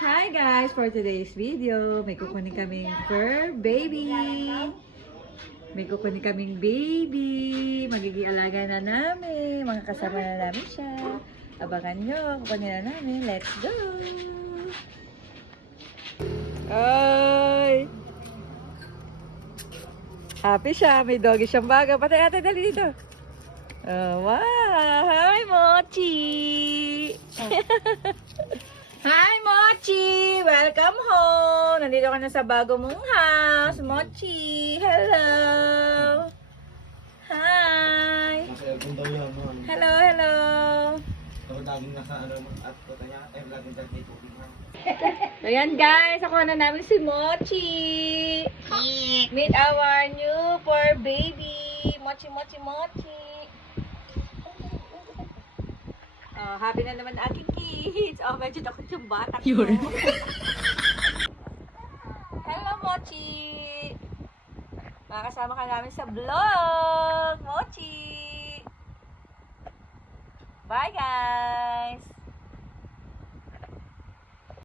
Hi guys! For today's video, may kukunin kaming fur baby. May kukunin kaming baby. Magiging alaga na namin. Mga kasama na namin siya. Abangan nyo. Kukunin na namin. Let's go! Ay! Happy siya. May doggy siyang baga. Patay ate, dali dito. Oh, wow! Hi, Mochi! Hi, Mochi! Welcome home! Nandito ka na sa bago mong house. Mochi! Hello! Hi! Nasa aircon daw yan, no? Hello, hello! Kapag laging nasa ano, at kota niya, laging may tubig na. Ayan guys, ako na namin si Mochi! Meet our new fur baby! Mochi, Mochi, Mochi! Oh, happy na naman aking kids. Oh, medyo takot yung bata ko. Hello, Mochi! Makakasama ka namin sa vlog! Mochi! Bye, guys!